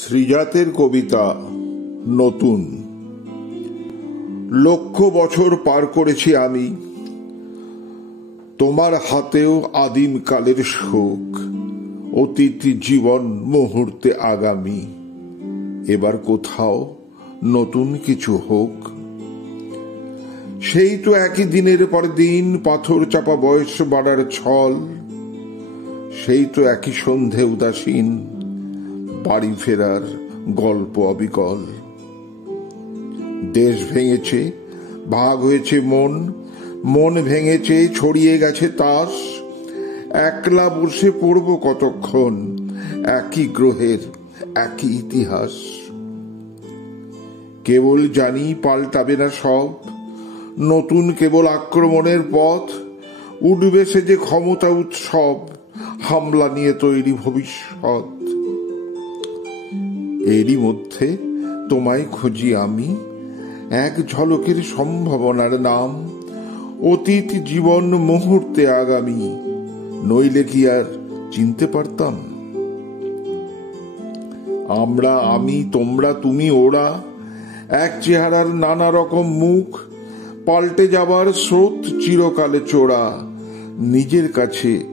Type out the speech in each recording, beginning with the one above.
শ্রীজাতের কবিতা নতুন। লক্ষ বছর পার করেছি আমি, তোমার হাতেও আদিম কালের শোক। অতীত জীবন মুহূর্তে আগামী, এবার কোথাও নতুন কিছু হোক। সেই তো একই দিনের পর দিন পাথর চাপা বয়স বাড়ার ছল, সেই তো একই সন্ধে উদাসীন বাড়ি ফেরার গল্প অবিকল। দেশ ভেঙেছে, ভাগ হয়েছে মন, মন ভেঙেছে, ছড়িয়ে গেছে তাস। একলা বসে পড়ব কতক্ষণ একই গ্রহের একই ইতিহাস। কেবল জানি পাল্টাবে না সব, নতুন কেবল আক্রমণের পথ। উঠবে সে যে ক্ষমতা উৎসব, হামলা নিয়ে তৈরি ভবিষ্যৎ। এরই মধ্যে তোমায় খুঁজি আমি, এক ঝলকের সম্ভাবনার নাম। অতীত জীবন মুহূর্তে আগামী, নইলে কি আর চিনতে পারতাম? আমরা, আমি, তোমরা, তুমি, ওরা, এক চেহারার নানা রকম মুখ। পাল্টে যাবার স্রোত চিরকালে চোরা, নিজের কাছে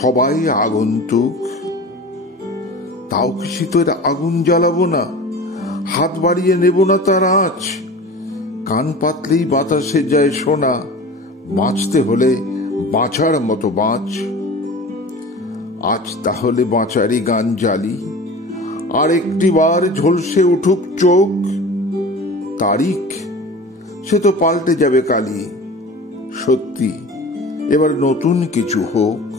সবাই আগন্তুক। তাও কি শীতের আগুন জ্বালাবো না, হাত বাড়িয়ে নেব না তার আঁচ। কান পাতলেই বাতাসে যায় শোনা, বাঁচতে হলে বাঁচার মতো বাঁচ। আজ তাহলে বাঁচারই গান জ্বালি, আর একটি বার ঝলসে উঠুক চোখ। তারিখ সে তো পাল্টে যাবে কালই, সত্যি এবার নতুন কিছু হোক।